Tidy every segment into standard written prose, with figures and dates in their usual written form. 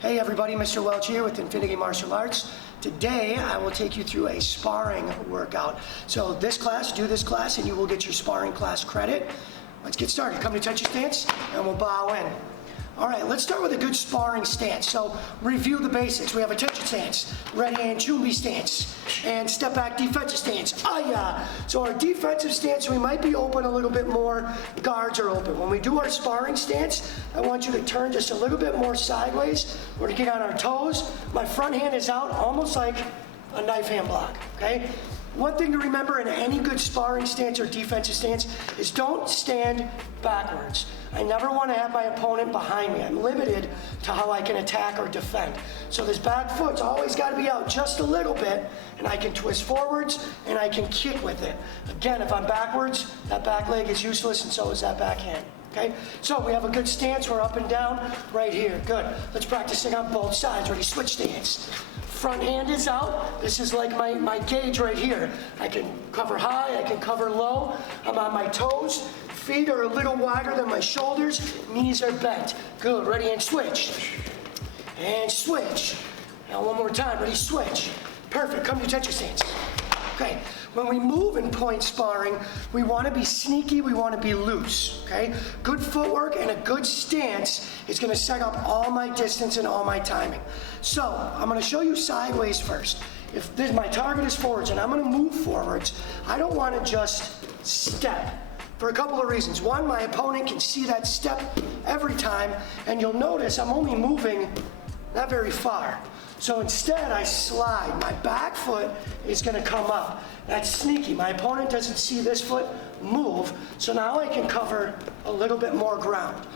Hey everybody, Mr. Welch here with Infinity Martial Arts. Today I will take you through a sparring workout. So do this class and you will get your sparring class credit. Let's get started. Come to touch your stance and we'll bow in. All right, let's start with a good sparring stance. So review the basics. We have a attention stance, ready and chumbi stance, and step back defensive stance. So our defensive stance, we might be open a little bit more, guards are open. When we do our sparring stance, I want you to turn just a little bit more sideways. We're gonna get on our toes. My front hand is out, almost like a knife hand block, okay? One thing to remember in any good sparring stance or defensive stance is don't stand backwards. I never want to have my opponent behind me. I'm limited to how I can attack or defend. So this back foot's always got to be out just a little bit, and I can twist forwards and I can kick with it. Again, if I'm backwards, that back leg is useless and so is that back hand. Okay, so we have a good stance. We're up and down right here. Good. Let's practice it on both sides. Ready? Switch stance. Front hand is out. This is like my gauge right here. I can cover high, I can cover low. I'm on my toes. Feet are a little wider than my shoulders. Knees are bent. Good. Ready? And switch. And switch. Now one more time. Ready? Switch. Perfect. Come to attention stance. Okay. When we move in point sparring, we want to be sneaky, we want to be loose, okay? Good footwork and a good stance is going to set up all my distance and all my timing. So, I'm going to show you sideways first. If my target is forwards and I'm going to move forwards, I don't want to just step for a couple of reasons. One, my opponent can see that step every time, and you'll notice I'm only moving not very far. So instead, I slide. My back foot is going to come up. That's sneaky. My opponent doesn't see this foot move, so now I can cover a little bit more ground.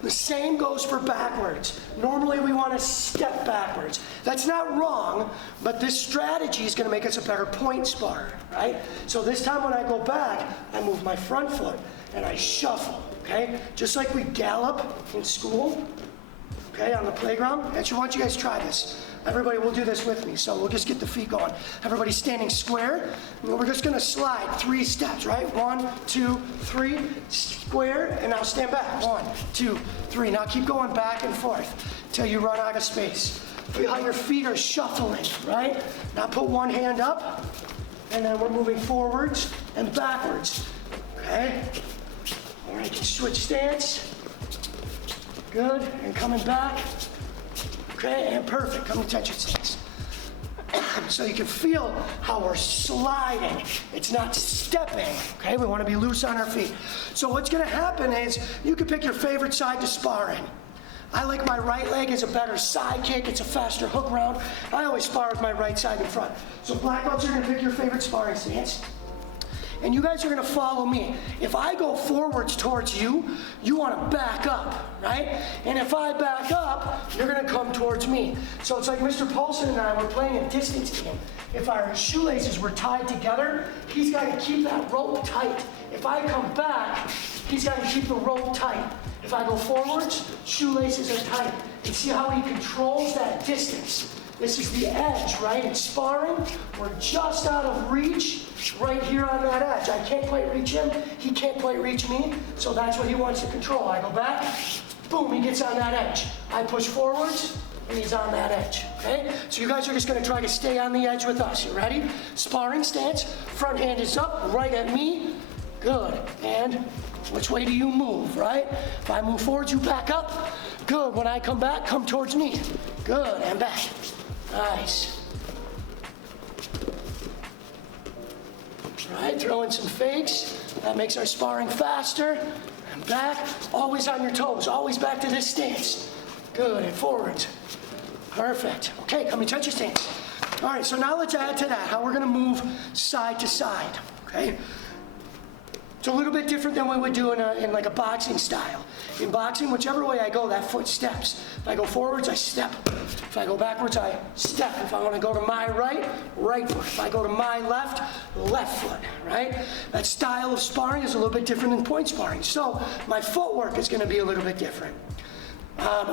The same goes for backwards. Normally, we want to step backwards. That's not wrong, but this strategy is going to make us a better point sparrer, right? So this time when I go back, I move my front foot and I shuffle, okay? Just like we gallop in school, okay, on the playground. Actually, I want you guys to try this. Everybody will do this with me, so we'll just get the feet going. Everybody standing square, and we're just gonna slide 3 steps, right? 1, 2, 3, square, and now stand back. 1, 2, 3. Now keep going back and forth until you run out of space. Feel how your feet are shuffling, right? Now put one hand up, and then we're moving forwards and backwards, okay? All right, just switch stance. Good, and coming back. Okay, and perfect. Come to attention stance. So you can feel how we're sliding. It's not stepping, okay? We want to be loose on our feet. So what's going to happen is you can pick your favorite side to spar in. I like my right leg as a better side kick. It's a faster hook round. I always spar with my right side in front. So black belts are going to pick your favorite sparring stance. And you guys are going to follow me. If I go forwards towards you, you want to back up, right? And if I back up, you're going to come towards me. So it's like Mr. Paulson and I were playing a distance game. If our shoelaces were tied together, he's got to keep that rope tight. If I come back, he's got to keep the rope tight. If I go forwards, shoelaces are tight. And see how he controls that distance. This is the edge, right? In sparring, we're just out of reach right here on that edge. I can't quite reach him. He can't quite reach me. So that's what he wants to control. I go back, boom, he gets on that edge. I push forwards, and he's on that edge, okay? So you guys are just going to try to stay on the edge with us. You ready? Sparring stance. Front hand is up, right at me. Good. And which way do you move, right? If I move forwards, you back up. Good. When I come back, come towards me. Good. And back. Nice. All right, throw in some fakes. That makes our sparring faster. And back, always on your toes, always back to this stance. Good, and forwards. Perfect. Okay, come and touch your stance. All right, so now let's add to that how we're gonna move side to side, okay? It's a little bit different than we would do in like a boxing style. In boxing, whichever way I go, that foot steps. If I go forwards, I step. If I go backwards, I step. If I want to go to my right, right foot. If I go to my left, left foot, right? That style of sparring is a little bit different than point sparring. So my footwork is going to be a little bit different.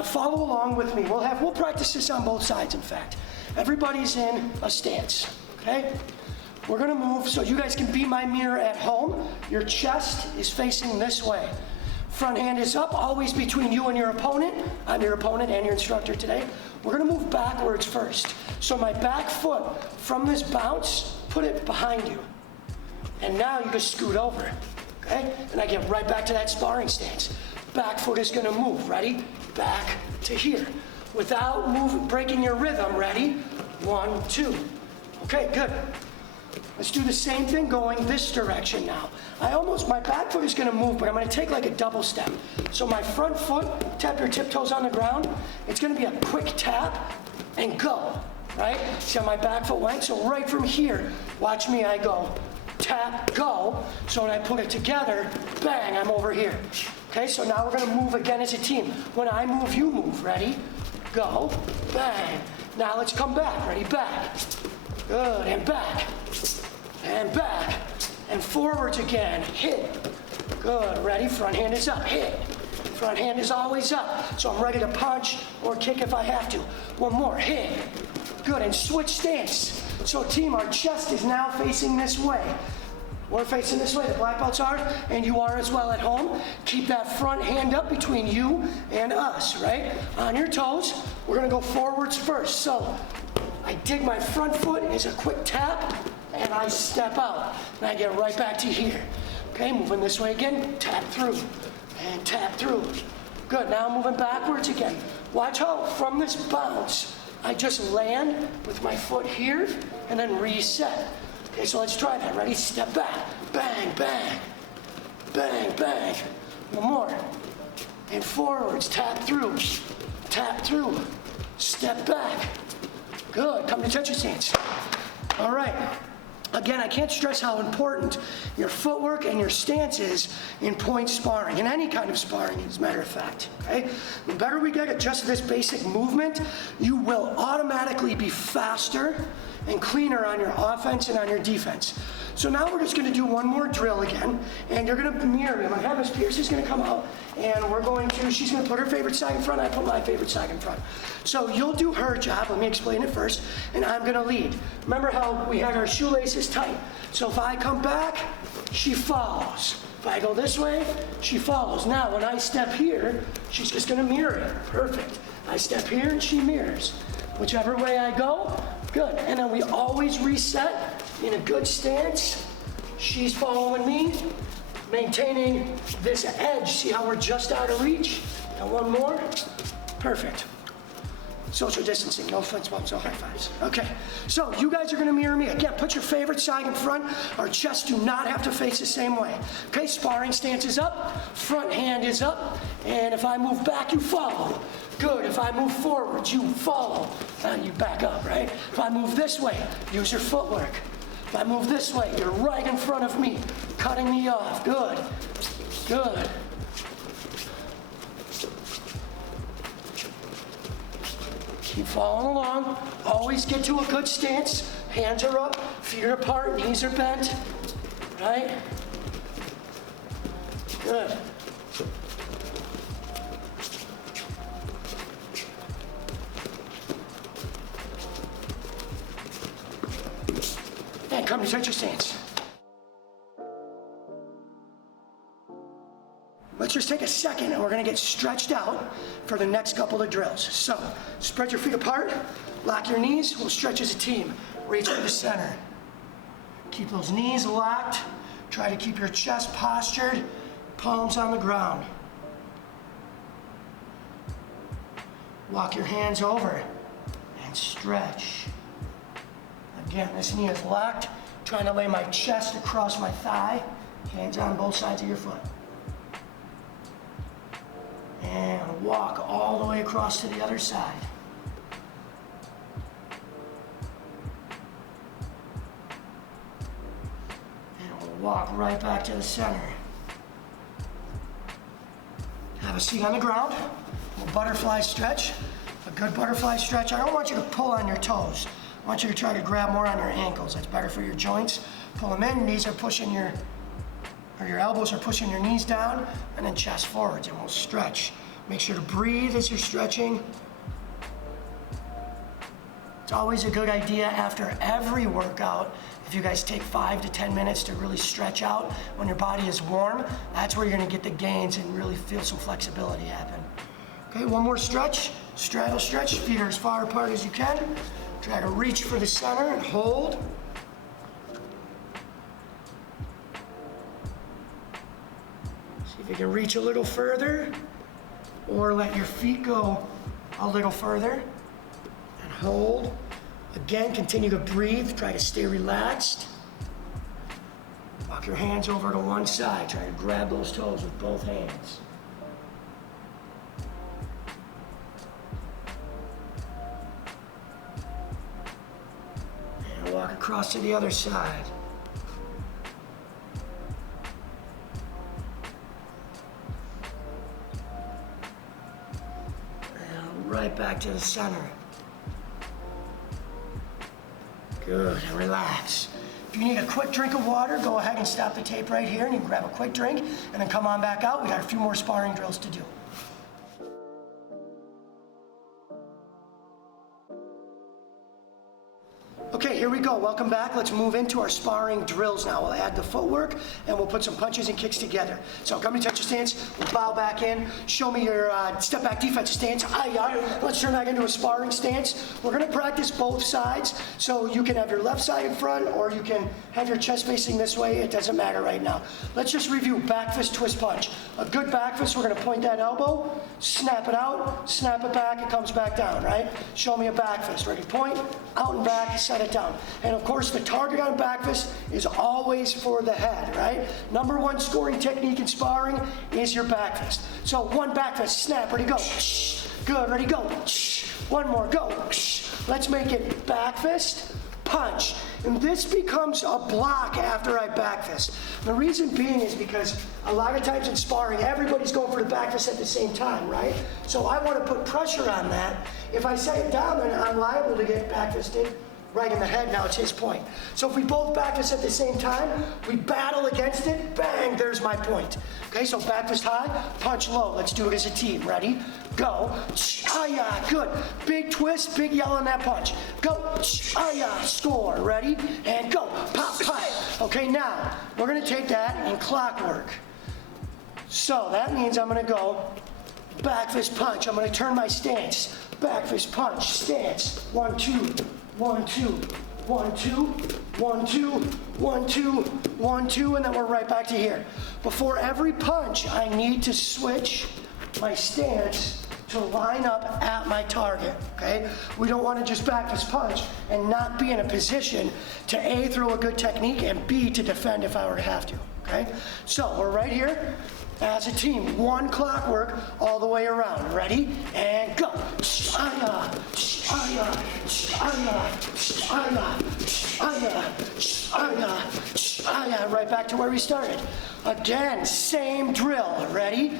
Follow along with me. We'll practice this on both sides, in fact. Everybody's in a stance, okay? We're gonna move so you guys can be my mirror at home. Your chest is facing this way. Front hand is up, always between you and your opponent. I'm your opponent and your instructor today. We're gonna move backwards first. So my back foot, from this bounce, put it behind you. And now you just scoot over, okay? And I get right back to that sparring stance. Back foot is gonna move, ready? Back to here. Without breaking your rhythm, ready? 1, 2. Okay, good. Let's do the same thing going this direction now. My back foot is gonna move, but I'm gonna take like a double step. So my front foot, tap your tiptoes on the ground. It's gonna be a quick tap and go, right? See how my back foot went? So right from here, watch me, I go tap, go. So when I put it together, bang, I'm over here. Okay, so now we're gonna move again as a team. When I move, you move. Ready? Go, bang. Now let's come back. Ready? Back. Good, and back. And back. And forwards again. Hit. Good, ready? Front hand is up. Hit. Front hand is always up. So I'm ready to punch or kick if I have to. One more. Hit. Good, and switch stance. So team, our chest is now facing this way. We're facing this way, the black belts are, and you are as well at home. Keep that front hand up between you and us, right? On your toes, we're gonna go forwards first. So I dig my front foot as a quick tap, and I step out. And I get right back to here. Okay, moving this way again, tap through, and tap through. Good, now I'm moving backwards again. Watch how from this bounce, I just land with my foot here, and then reset. Okay, so let's try that. Ready? Step back. Bang, bang. Bang, bang. One more. And forwards. Tap through. Tap through. Step back. Good. Come to touch stance. All right. Again, I can't stress how important your footwork and your stance is in point sparring, in any kind of sparring, as a matter of fact, okay? The better we get at just this basic movement, you will automatically be faster and cleaner on your offense and on your defense. So now we're just gonna do one more drill again, and you're gonna mirror me. My head, Miss Pierce is gonna come out, and she's gonna put her favorite side in front, I put my favorite side in front. So you'll do her job, let me explain it first, and I'm gonna lead. Remember how we had our shoelaces tight? So if I come back, she follows. If I go this way, she follows. Now, when I step here, she's just gonna mirror it. Perfect. I step here and she mirrors. Whichever way I go, good. And then we always reset in a good stance. She's following me, maintaining this edge. See how we're just out of reach? And one more. Perfect. Social distancing, no fist bumps, no high fives. Okay, so you guys are gonna mirror me. Again, put your favorite side in front. Our chests do not have to face the same way. Okay, sparring stance is up, front hand is up, and if I move back, you follow. Good, if I move forward, you follow. And you back up, right? If I move this way, use your footwork. If I move this way, you're right in front of me, cutting me off. Good, good. Keep following along. Always get to a good stance. Hands are up, feet are apart, knees are bent. Right? Good. And come to touch your stance. Let's just take a second and we're gonna get stretched out for the next couple of drills. So, spread your feet apart, lock your knees, we'll stretch as a team. Reach for the center. Keep those knees locked. Try to keep your chest postured, palms on the ground. Walk your hands over and stretch. Again, this knee is locked. Trying to lay my chest across my thigh. Hands on both sides of your foot. And walk all the way across to the other side. And we'll walk right back to the center. Have a seat on the ground. A butterfly stretch. A good butterfly stretch. I don't want you to pull on your toes. I want you to try to grab more on your ankles. That's better for your joints. Pull them in, knees are pushing your elbows are pushing your knees down, and then chest forwards, and we'll stretch. Make sure to breathe as you're stretching. It's always a good idea after every workout, if you guys take 5 to 10 minutes to really stretch out when your body is warm, that's where you're gonna get the gains and really feel some flexibility happen. Okay, one more stretch. Straddle stretch, feet are as far apart as you can. Try to reach for the center and hold. See if you can reach a little further, or let your feet go a little further and hold. Again, continue to breathe, try to stay relaxed. Walk your hands over to one side, try to grab those toes with both hands. And walk across to the other side. And right back to the center. Good, and relax. If you need a quick drink of water, go ahead and stop the tape right here and you can grab a quick drink and then come on back out. We got a few more sparring drills to do. Okay, here we go. Welcome back. Let's move into our sparring drills now. We'll add the footwork and we'll put some punches and kicks together. So come to touch your stance. We'll bow back in. Show me your step back defensive stance. Let's turn back into a sparring stance. We're going to practice both sides. So you can have your left side in front or you can have your chest facing this way. It doesn't matter right now. Let's just review back fist, twist punch. A good back fist, we're going to point that elbow, snap it out, snap it back, it comes back down, right? Show me a back fist. Ready? Point, out and back, set it down. And of course, the target on back fist is always for the head, right? Number one scoring technique in sparring is your back fist. So one back fist, snap, ready, go. Good, ready, go. One more, go. Let's make it back fist, punch. And this becomes a block after I back fist. The reason being is because a lot of times in sparring, everybody's going for the back fist at the same time, right? So I want to put pressure on that. If I set it down, then I'm liable to get back fisted right in the head. Now it's his point. So if we both back fist at the same time, we battle against it, bang, there's my point. Okay, so back fist high, punch low. Let's do it as a team. Ready? Go. Ah-ya, good. Big twist, big yell on that punch. Go. Ah-ya, score. Ready? And go. Pop, pop. Okay, now, we're gonna take that in clockwork. So that means I'm gonna go back fist punch. I'm gonna turn my stance. Back fist punch, stance. 1, 2, 1, 2, 1, 2, 1, 2, 1, 2, 1, 2, and then we're right back to here. Before every punch, I need to switch my stance to line up at my target, okay? We don't want to just back fist punch and not be in a position to A, throw a good technique, and B, to defend if I were to have to, okay? So we're right here as a team, one clockwork all the way around. Ready? And go. Aya, aya, aya, aya, aya, aya, aya. Right back to where we started. Again, same drill. Ready?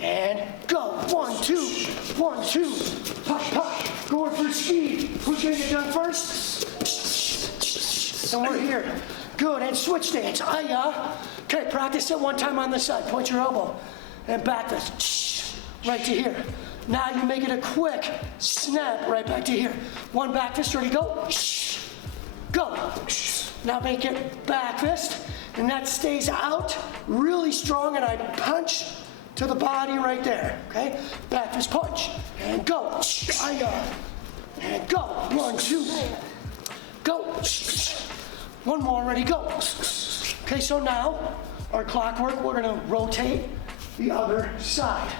And go. 1, 2, 1, 2. Pop, pop. Going for speed. Who's gonna get done first? And we're here. Good, and switch stance. Aya. Okay, practice it one time on this side. Point your elbow. And back fist. Right to here. Now you make it a quick snap right back to here. One back fist, ready, go. Go. Now make it back fist. And that stays out really strong, and I punch to the body right there. Okay? Back fist punch. And go. And go. 1, 2. Go. One more, ready, go. Okay, so now, our clockwork, we're gonna rotate the other side.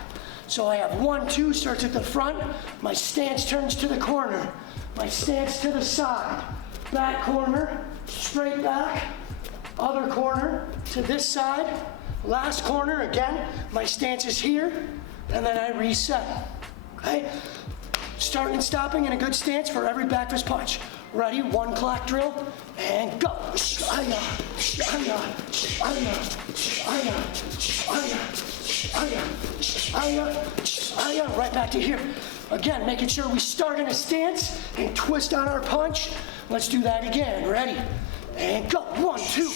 So I have 1, 2, starts at the front, my stance turns to the corner, my stance to the side, back corner, straight back, other corner to this side, last corner, again, my stance is here, and then I reset, okay? Starting and stopping in a good stance for every back fist punch. Ready? One clock drill, and go. Aya, aya, aya, aya, aya, aya, aya, aya. Right back to here. Again, making sure we start in a stance and twist on our punch. Let's do that again. Ready? And go. 1, 2,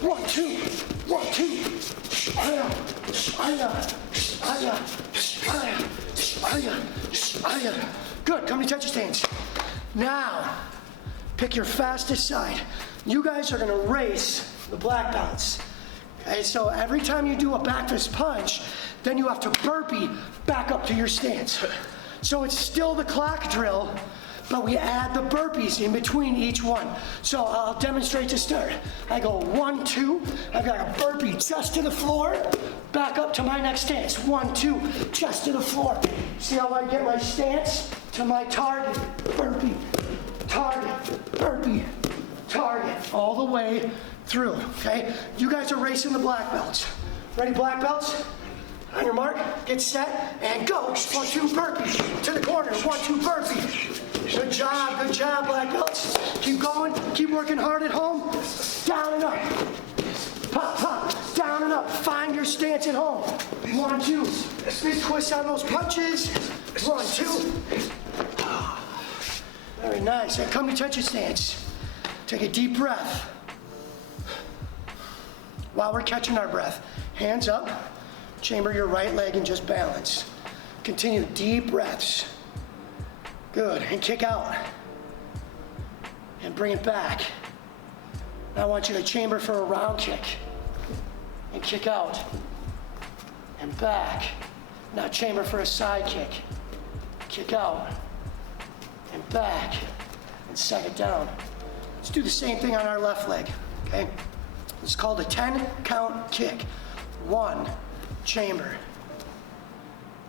1, 2, 1, 2. Aya, aya, aya, aya, aya, aya. Good. Come to touch your stance. Now, pick your fastest side. you guys are gonna race the black belts. Okay, so every time you do a back fist punch, then you have to burpee back up to your stance. So it's still the clock drill, but we add the burpees in between each one. So I'll demonstrate to start. I go 1, 2, I've got a burpee just to the floor, back up to my next stance. 1, 2, just to the floor. See how I get my stance to my target, burpee, target, all the way through, okay? You guys are racing the black belts. Ready, black belts? On your mark, get set, and go. 1, 2, burpee. To the corner, 1, 2, burpee. Good job, black belts. Keep going, keep working hard at home. Down and up. Pop, pop, down and up. Find your stance at home. 1, 2. Big twist on those punches. 1, 2. Very nice. And come to touch your stance. Take a deep breath. While we're catching our breath, hands up, chamber your right leg and just balance. Continue deep breaths. Good, and kick out. And bring it back. Now I want you to chamber for a round kick. And kick out. And back. Now chamber for a side kick. Kick out. And back. And set it down. Let's do the same thing on our left leg, okay? It's called a 10 count kick. 1, chamber.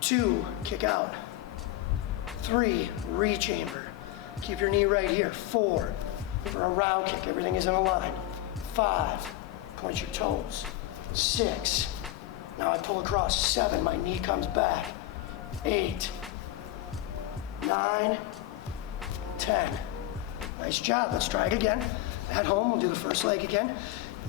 2, kick out. 3, re-chamber. Keep your knee right here. 4, for a round kick, everything is in a line. 5, point your toes. 6, now I pull across. 7, my knee comes back. 8, 9, 10. Nice job, let's try it again. At home, we'll do the first leg again.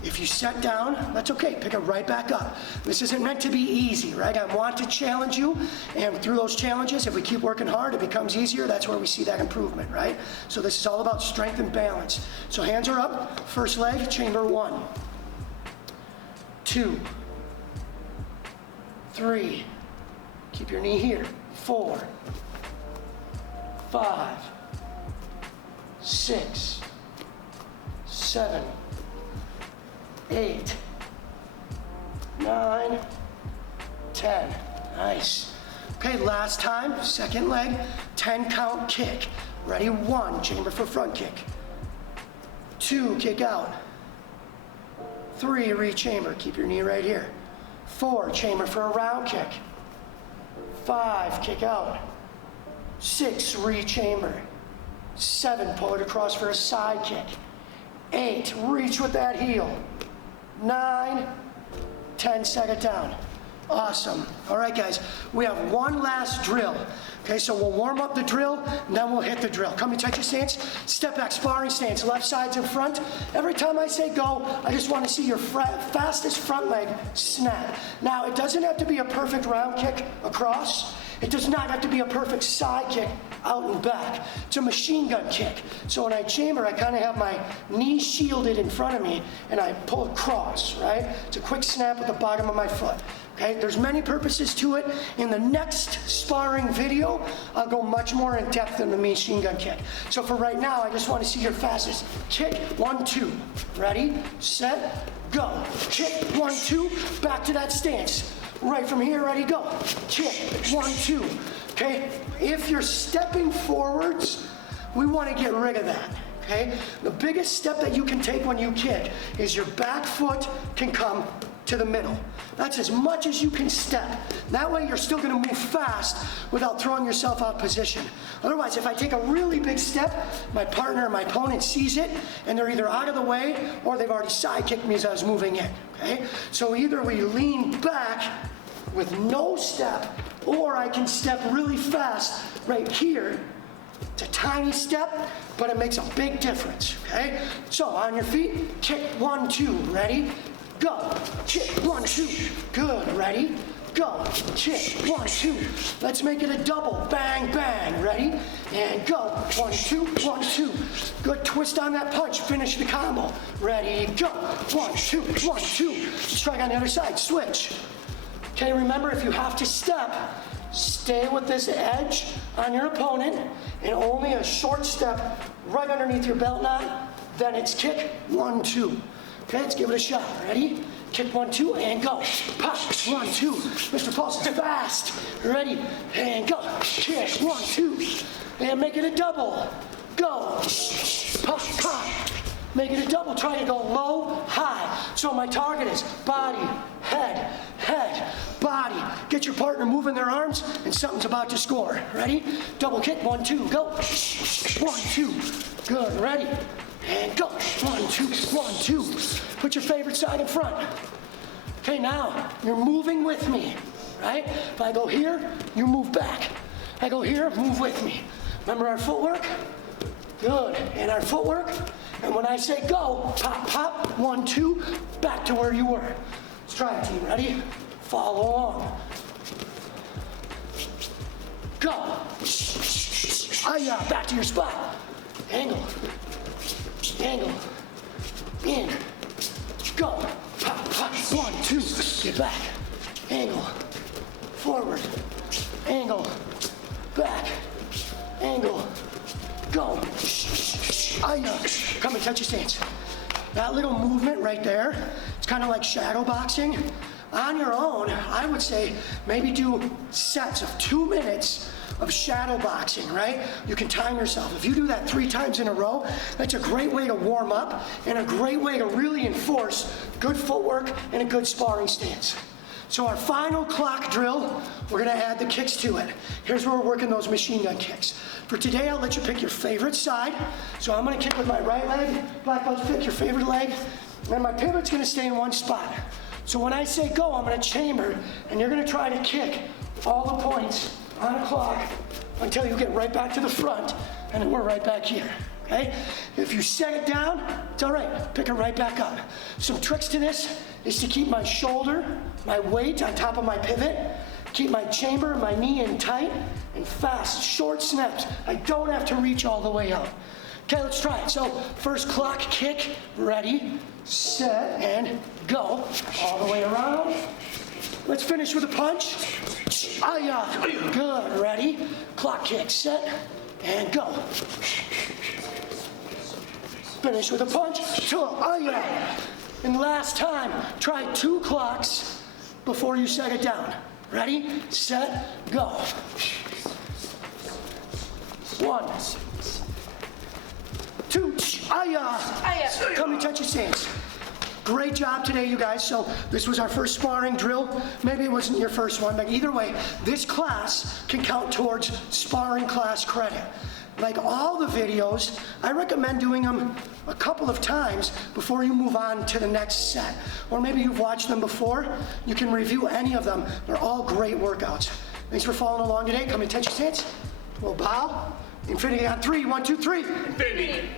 If you set down, that's okay, pick it right back up. This isn't meant to be easy, right? I want to challenge you, and through those challenges, if we keep working hard, it becomes easier. That's where we see that improvement, right? So this is all about strength and balance. So hands are up, first leg, chamber 1, 2, 3, keep your knee here, 4, 5, 6, 7, 8, 9, 10. Nice. Okay, last time, second leg, 10 count kick. Ready, 1, chamber for front kick. 2, kick out. 3, re-chamber, keep your knee right here. 4, chamber for a round kick. 5, kick out. 6, re-chamber. 7, pull it across for a side kick. 8, reach with that heel. 9, 10, set it down. Awesome. All right, guys, we have one last drill. Okay, so we'll warm up the drill, and then we'll hit the drill. Come and touch your stance. Step back, sparring stance. Left side's in front. Every time I say go, I just want to see your fastest front leg snap. Now, it doesn't have to be a perfect round kick across. It does not have to be a perfect side kick out and back. It's a machine gun kick. So when I chamber, I kind of have my knee shielded in front of me, and I pull across, right? It's a quick snap at the bottom of my foot. Okay, there's many purposes to it. In the next sparring video, I'll go much more in depth than the machine gun kick. So for right now, I just want to see your fastest kick. 1, 2. Ready, set, go. Kick, 1, 2. Back to that stance. Right from here, ready, go. Kick, 1, 2. Okay, if you're stepping forwards, we want to get rid of that. Okay, the biggest step that you can take when you kick is your back foot can come to the middle. That's as much as you can step. That way you're still gonna move fast without throwing yourself out of position. Otherwise, if I take a really big step, my partner or my opponent sees it, and they're either out of the way or they've already side kicked me as I was moving in, okay? So either we lean back with no step, or I can step really fast right here. It's a tiny step, but it makes a big difference, okay? So on your feet, kick, 1, 2, ready? Go, kick, 1, 2, good, ready? Go, kick, 1, 2. Let's make it a double, bang, bang, ready? And go, 1, 2, 1, 2. Good twist on that punch, finish the combo. Ready, go, 1, 2, 1, 2. Strike on the other side, switch. Okay, remember if you have to step, stay with this edge on your opponent and only a short step right underneath your belt knot. then it's kick, 1, 2. Okay, let's give it a shot. Ready? Kick, 1, 2, and go. Pop, 1, 2. Mr. Pulse is fast. Ready? And go. Kick, 1, 2. And make it a double. Go. Pop, pop. Make it a double. Try to go low, high. So my target is body, head, body. Get your partner moving their arms, and something's about to score. Ready? Double kick, 1, 2, go. 1, 2. Good. Ready? And go. 1, 2, 1, 2. Put your favorite side in front. Okay, now you're moving with me, right? If I go here, you move back. I go here, move with me. Remember our footwork? Good. And our footwork. And when I say go, pop, pop, 1, 2, back to where you were. Let's try it, team. Ready? Follow along. Go. Ah, back to your spot. Angle. Angle. In. Go. Pop, pop. 1, 2. Get back. Angle. Forward. Angle. Back. Angle. Go. Come and touch your stance. That little movement right there, it's kind of like shadow boxing. On your own, I would say maybe do sets of 2 minutes of shadow boxing, right? You can time yourself. If you do that 3 times in a row, that's a great way to warm up and a great way to really enforce good footwork and a good sparring stance. So our final clock drill, we're gonna add the kicks to it. Here's where we're working those machine gun kicks. For today, I'll let you pick your favorite side. So I'm gonna kick with my right leg. Black belts, pick your favorite leg. And my pivot's gonna stay in one spot. So when I say go, I'm gonna chamber, and you're gonna try to kick all the points on the clock until you get right back to the front, and then we're right back here. Okay? If you set it down, it's all right. Pick it right back up. Some tricks to this is to keep my shoulder, my weight on top of my pivot, keep my chamber, my knee in tight, and fast, short snaps. I don't have to reach all the way up. Okay, let's try it. So first clock kick, ready, set, and go. All the way around. Let's finish with a punch. Good, ready, clock kick, set, and go. Finish with a punch. And last time, try 2 clocks before you set it down. Ready, set, go. 1, 2, come and touch your stance. Great job today, you guys. So this was our first sparring drill. Maybe it wasn't your first one, but either way, this class can count towards sparring class credit. Like all the videos, I recommend doing them a couple of times before you move on to the next set. Or maybe you've watched them before. You can review any of them. They're all great workouts. Thanks for following along today. Come and touch your stance. We'll bow. Infinity on 3. 1, 2, 3. Infinity.